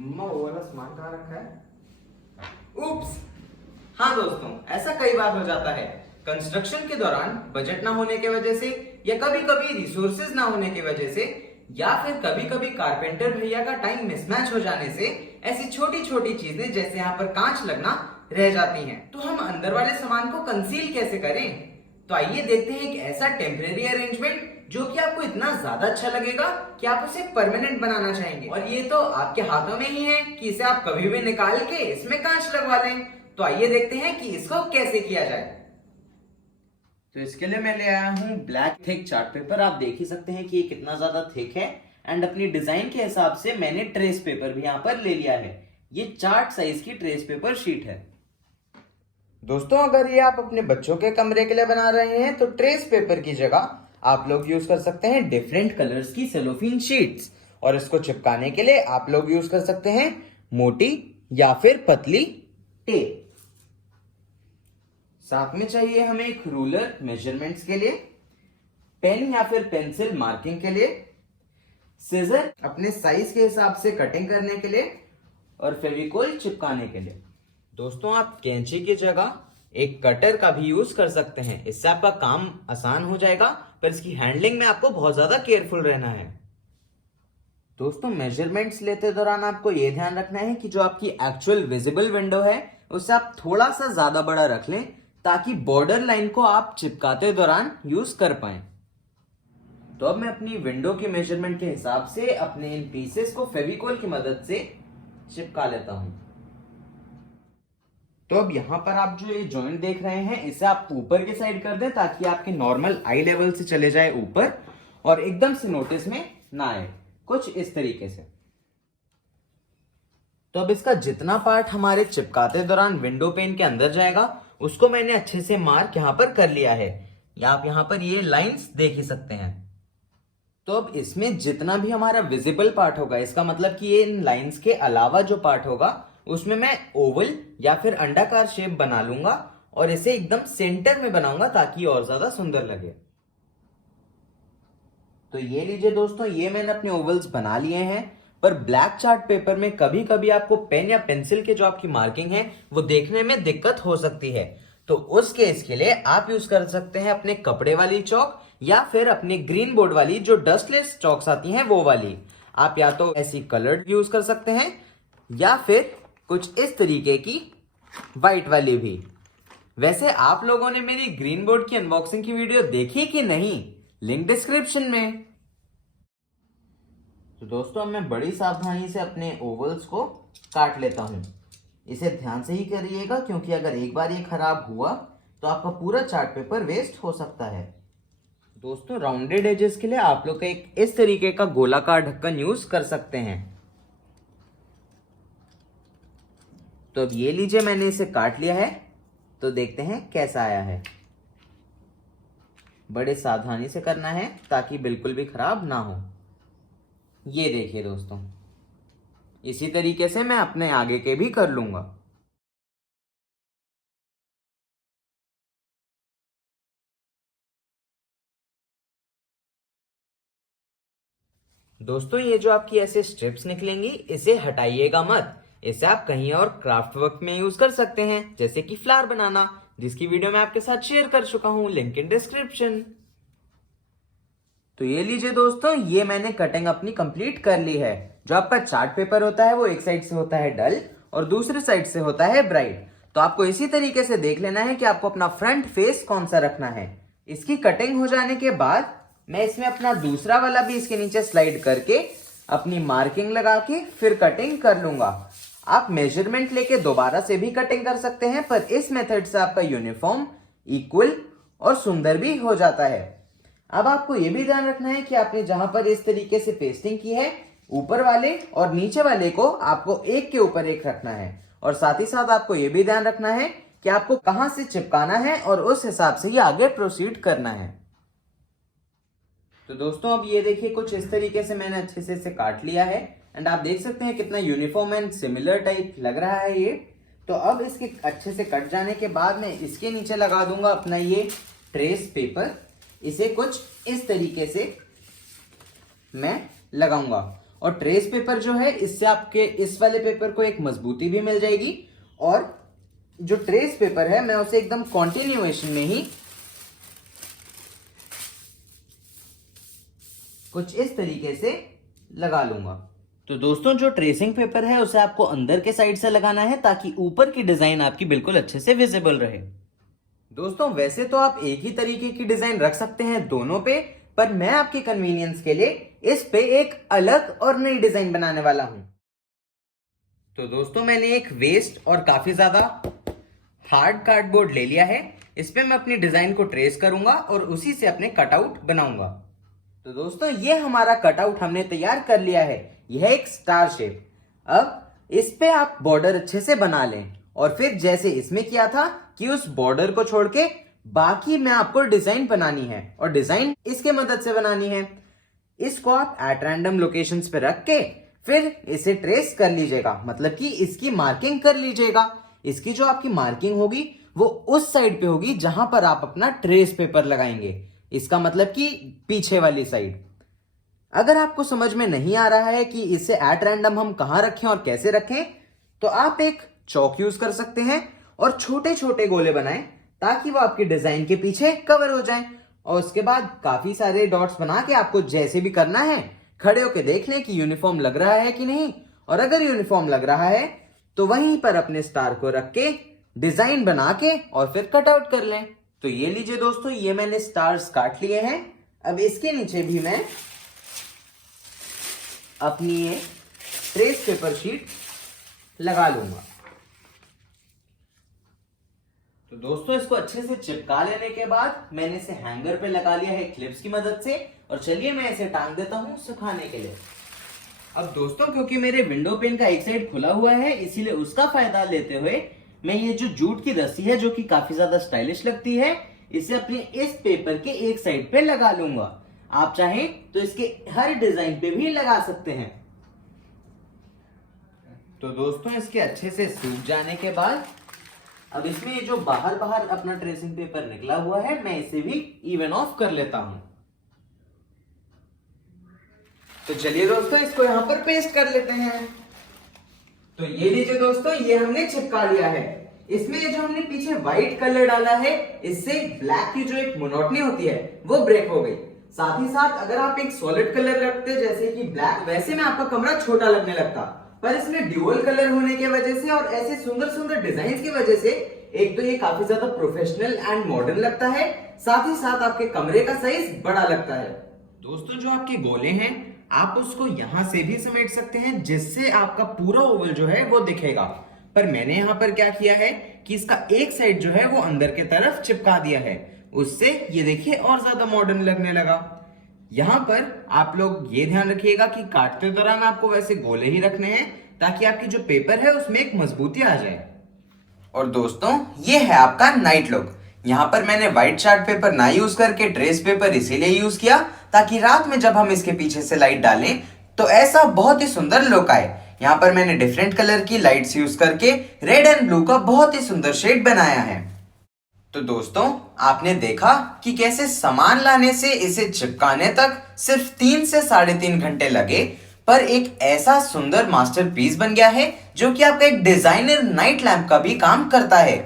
मम्मा वो वाला सामान कहाँ रखा है? उप्स। हाँ दोस्तों, ऐसा कई बार हो जाता है कंस्ट्रक्शन के दौरान बजट ना होने की वजह से, या कभी कभी रिसोर्सेज ना होने की वजह से, या फिर कभी कभी कारपेंटर भैया का टाइम मिसमैच हो जाने से ऐसी छोटी छोटी चीजें जैसे यहाँ पर कांच लगना रह जाती हैं। तो हम अंदर वाले सामान को कंसील कैसे करें? तो आइए देखते हैं एक ऐसा टेम्परेरी अरेंजमेंट जो कि आपको इतना ज्यादा अच्छा लगेगा कि आप उसे परमानेंट बनाना चाहेंगे। और ये तो आपके हाथों में ही है कि इसे आप कभी भी निकाल के इसमें कांच लगवा लें। तो आइए देखते हैं कि इसको कैसे किया जाए। तो इसके लिए मैं ले आया हूँ ब्लैक थिक चार्ट पेपर। आप देख ही सकते हैं कि ये कितना ज्यादा थिक है। एंड अपनी डिजाइन के हिसाब से मैंने ट्रेस पेपर भी यहाँ पर ले लिया है। ये चार्ट साइज की ट्रेस पेपर शीट है। दोस्तों, अगर ये आप अपने बच्चों के कमरे के लिए बना रहे हैं तो ट्रेस पेपर की जगह आप लोग यूज कर सकते हैं डिफरेंट कलर्स की सेलोफिन शीट्स। और इसको चिपकाने के लिए आप लोग यूज कर सकते हैं मोटी या फिर पतली टेप। साथ में चाहिए हमें एक रूलर मेजरमेंट्स के लिए, पेन या फिर पेंसिल मार्किंग के लिए, सीजर अपने साइज के हिसाब से कटिंग करने के लिए, और फेविकोल चिपकाने के लिए। दोस्तों, आप कैंची की जगह एक कटर का भी यूज कर सकते हैं। इससे आपका काम आसान हो जाएगा, पर इसकी हैंडलिंग में आपको बहुत ज्यादा केयरफुल रहना है। दोस्तों, मेजरमेंट्स लेते दौरान आपको यह ध्यान रखना है कि जो आपकी एक्चुअल विजिबल विंडो है उसे आप थोड़ा सा ज्यादा बड़ा रख लें, ताकि बॉर्डर लाइन को आप चिपकाते दौरान यूज कर पाए। तो अब मैं अपनी विंडो की मेजरमेंट के हिसाब से अपने इन पीसेस को फेविकोल की मदद से चिपका लेता हूं। तो अब यहां पर आप जो ये जॉइंट देख रहे हैं इसे आप ऊपर की साइड कर दें, ताकि आपके नॉर्मल आई लेवल से चले जाए ऊपर और एकदम से नोटिस में ना आए, कुछ इस तरीके से। तो अब इसका जितना पार्ट हमारे चिपकाते दौरान विंडो पेन के अंदर जाएगा उसको मैंने अच्छे से मार्क यहां पर कर लिया है, या आप यहां पर ये लाइंस देख ही सकते हैं। तो अब इसमें जितना भी हमारा विजिबल पार्ट होगा, इसका मतलब कि ये इन लाइंस के अलावा जो पार्ट होगा उसमें मैं ओवल या फिर अंडाकार शेप बना लूंगा और इसे एकदम सेंटर में बनाऊंगा, ताकि और ज्यादा सुंदर लगे। तो ये लीजिए दोस्तों, ये मैंने अपने ओवल्स बना लिए हैं। पर ब्लैक चार्ट पेपर में कभी कभी आपको पेन या पेंसिल के जो आपकी मार्किंग है वो देखने में दिक्कत हो सकती है। तो उस केस के लिए आप यूज कर सकते हैं अपने कपड़े वाली चौक, या फिर अपने ग्रीन बोर्ड वाली जो डस्टलेस चौक्स आती हैं वो वाली। आप या तो ऐसी कलर्ड यूज कर सकते हैं, या फिर कुछ इस तरीके की व्हाइट वाली भी। वैसे आप लोगों ने मेरी ग्रीन बोर्ड की अनबॉक्सिंग की वीडियो देखी कि नहीं? लिंक डिस्क्रिप्शन में। तो दोस्तों, अब मैं बड़ी सावधानी से अपने ओवल्स को काट लेता हूं। इसे ध्यान से ही करिएगा, क्योंकि अगर एक बार ये खराब हुआ तो आपका पूरा चार्ट पेपर वेस्ट हो सकता है। दोस्तों, राउंडेड एजेस के लिए आप लोग एक इस तरीके का गोलाकार ढक्कन यूज कर सकते हैं। तो अब ये लीजिए, मैंने इसे काट लिया है। तो देखते हैं कैसा आया है। बड़े सावधानी से करना है ताकि बिल्कुल भी खराब ना हो। ये देखिए दोस्तों, इसी तरीके से मैं अपने आगे के भी कर लूंगा। दोस्तों, ये जो आपकी ऐसे स्ट्रिप्स निकलेंगी इसे हटाइएगा मत। इसे आप कहीं और क्राफ्ट वर्क में यूज कर सकते हैं, जैसे कि फ्लावर बनाना, जिसकी वीडियो मैं आपके साथ शेयर कर चुका हूं, लिंक इन डिस्क्रिप्शन। तो ये लीजिए दोस्तों, ये मैंने कटिंग अपनी कंप्लीट कर ली है। जो आपका चार्ट पेपर होता है वो एक साइड से होता है डल और दूसरी साइड से होता है ब्राइट। तो आपको इसी तरीके से देख लेना है कि आपको अपना फ्रंट फेस कौन सा रखना है। इसकी कटिंग हो जाने के बाद मैं इसमें अपना दूसरा वाला भी इसके नीचे स्लाइड करके अपनी मार्किंग लगा के फिर कटिंग कर लूंगा। आप मेजरमेंट लेके दोबारा से भी कटिंग कर सकते हैं, पर इस मेथड से आपका यूनिफॉर्म, इक्वल और सुंदर भी हो जाता है। अब आपको यह भी ध्यान रखना है कि आपने जहां पर इस तरीके से पेस्टिंग की है, ऊपर वाले और नीचे वाले को आपको एक के ऊपर एक रखना है। और साथ ही साथ आपको यह भी ध्यान रखना है कि आपको कहां से चिपकाना है और उस हिसाब से ही आगे प्रोसीड करना है। तो दोस्तों, अब ये देखिए, कुछ इस तरीके से मैंने अच्छे से इसे काट लिया है। एंड आप देख सकते हैं कितना यूनिफॉर्म एंड सिमिलर टाइप लग रहा है ये। तो अब इसके अच्छे से कट जाने के बाद मैं इसके नीचे लगा दूंगा अपना ये ट्रेस पेपर। इसे कुछ इस तरीके से मैं लगाऊंगा। और ट्रेस पेपर जो है इससे आपके इस वाले पेपर को एक मजबूती भी मिल जाएगी। और जो ट्रेस पेपर है मैं उसे एकदम कॉन्टिन्यूएशन में ही कुछ इस तरीके से लगा लूंगा। तो दोस्तों जो ट्रेसिंग पेपर है उसे आपको अंदर के साइड से लगाना है ताकि ऊपर की डिजाइन आपकी बिल्कुल अच्छे से विजिबल रहे। दोस्तों वैसे तो आप एक ही तरीके की डिजाइन रख सकते हैं दोनों पे, पर मैं आपके कन्वीनियंस के लिए इस पे एक अलग और नई डिजाइन बनाने वाला हूं। तो दोस्तों मैंने एक वेस्ट और काफी ज्यादा हार्ड कार्डबोर्ड ले लिया है। इस पे मैं अपनी डिजाइन को ट्रेस करूंगा और उसी से अपने कटआउट बनाऊंगा। तो दोस्तों ये हमारा कटआउट हमने तैयार कर लिया है। यह एक स्टार शेप। अब इस पे आप बॉर्डर अच्छे से बना लें और फिर जैसे इसमें किया था कि उस बॉर्डर को छोड़ के बाकी में आपको डिजाइन बनानी है और डिजाइन इसके मदद से बनानी है। इसको आप एट रैंडम लोकेशंस पे रख के फिर इसे ट्रेस कर लीजिएगा, मतलब कि इसकी मार्किंग कर लीजिएगा। इसकी जो आपकी मार्किंग होगी वो उस साइड पे होगी जहां पर आप अपना ट्रेस पेपर लगाएंगे। इसका मतलब कि पीछे वाली साइड। अगर आपको समझ में नहीं आ रहा है कि इसे एट रैंडम हम कहां रखें और कैसे रखें, तो आप एक चौक यूज कर सकते हैं और छोटे छोटे गोले बनाएं ताकि वो आपकी डिजाइन के पीछे कवर हो जाएं। और उसके बाद काफी सारे डॉट्स बना के आपको जैसे भी करना है खड़े होके देख लें कि यूनिफॉर्म लग रहा है कि नहीं। और अगर यूनिफॉर्म लग रहा है तो वहीं पर अपने स्टार को रख के डिजाइन बना के और फिर कट आउट कर लें। तो ये लीजिए दोस्तों, ये मैंने स्टार्स काट लिए हैं। अब इसके नीचे भी मैं अपनी ये ट्रेस पेपर शीट लगा लूंगा। तो दोस्तों इसको अच्छे से चिपका लेने के बाद मैंने इसे हैंगर पे लगा लिया है क्लिप्स की मदद से। और चलिए मैं इसे टांग देता हूं सुखाने के लिए। अब दोस्तों क्योंकि मेरे विंडो पेन का एक साइड खुला हुआ है, इसीलिए उसका फायदा लेते हुए मैं ये जो जूट की रस्सी है जो कि काफी ज्यादा स्टाइलिश लगती है, इसे अपने इस पेपर के एक साइड पे लगा लूंगा। आप चाहें तो इसके हर डिजाइन पे भी लगा सकते हैं। तो दोस्तों इसके अच्छे से सूख जाने के बाद अब इसमें ये जो बाहर बाहर अपना ट्रेसिंग पेपर निकला हुआ है मैं इसे भी इवन ऑफ कर लेता हूं। तो चलिए दोस्तों इसको यहां पर पेस्ट कर लेते हैं। तो ये लीजिए दोस्तों, ये हमने चिपका लिया है। इसमें ये जो हमने पीछे व्हाइट कलर डाला है इससे ब्लैक की जो एक मोनोटनी होती है वो ब्रेक हो गई। साथ ही साथ अगर आप एक सॉलिड कलर रखते जैसे कि ब्लैक, वैसे में आपका कमरा छोटा लगने लगता, पर इसमें ड्यूअल कलर होने की वजह से और ऐसे सुंदर सुंदर डिजाइन की वजह से एक तो ये काफी ज्यादा प्रोफेशनल एंड मॉडर्न लगता है, साथ ही साथ आपके कमरे का साइज बड़ा लगता है। दोस्तों जो आपके गोले हैं आप उसको यहां से भी समेट सकते हैं जिससे आपका पूरा ओवल जो है वो दिखेगा। पर मैंने यहां पर क्या किया है कि इसका एक साइड जो है वो अंदर के तरफ चिपका दिया है, उससे ये देखिए और ज्यादा मॉडर्न लगने लगा। यहां पर आप लोग ये ध्यान रखिएगा कि काटते दौरान आपको वैसे गोले ही रखने हैं ताकि आपकी जो पेपर है उसमें एक मजबूती आ जाए। और दोस्तों ये है आपका नाइट लुक। यहाँ पर मैंने व्हाइट चार्ट पेपर ना यूज करके ट्रेस पेपर इसीलिए यूज किया ताकि रात में जब हम इसके पीछे से लाइट डालें तो ऐसा बहुत ही सुंदर लुक आए। यहाँ पर मैंने डिफरेंट कलर की लाइट्स यूज करके रेड एंड ब्लू का बहुत ही सुंदर शेड बनाया है। तो दोस्तों आपने देखा कि कैसे सामान लाने से इसे चिपकाने तक सिर्फ 3 से 3.5 घंटे लगे, पर एक ऐसा सुंदर मास्टरपीस बन गया है जो कि आपका एक डिजाइनर नाइट लैंप का भी काम करता है।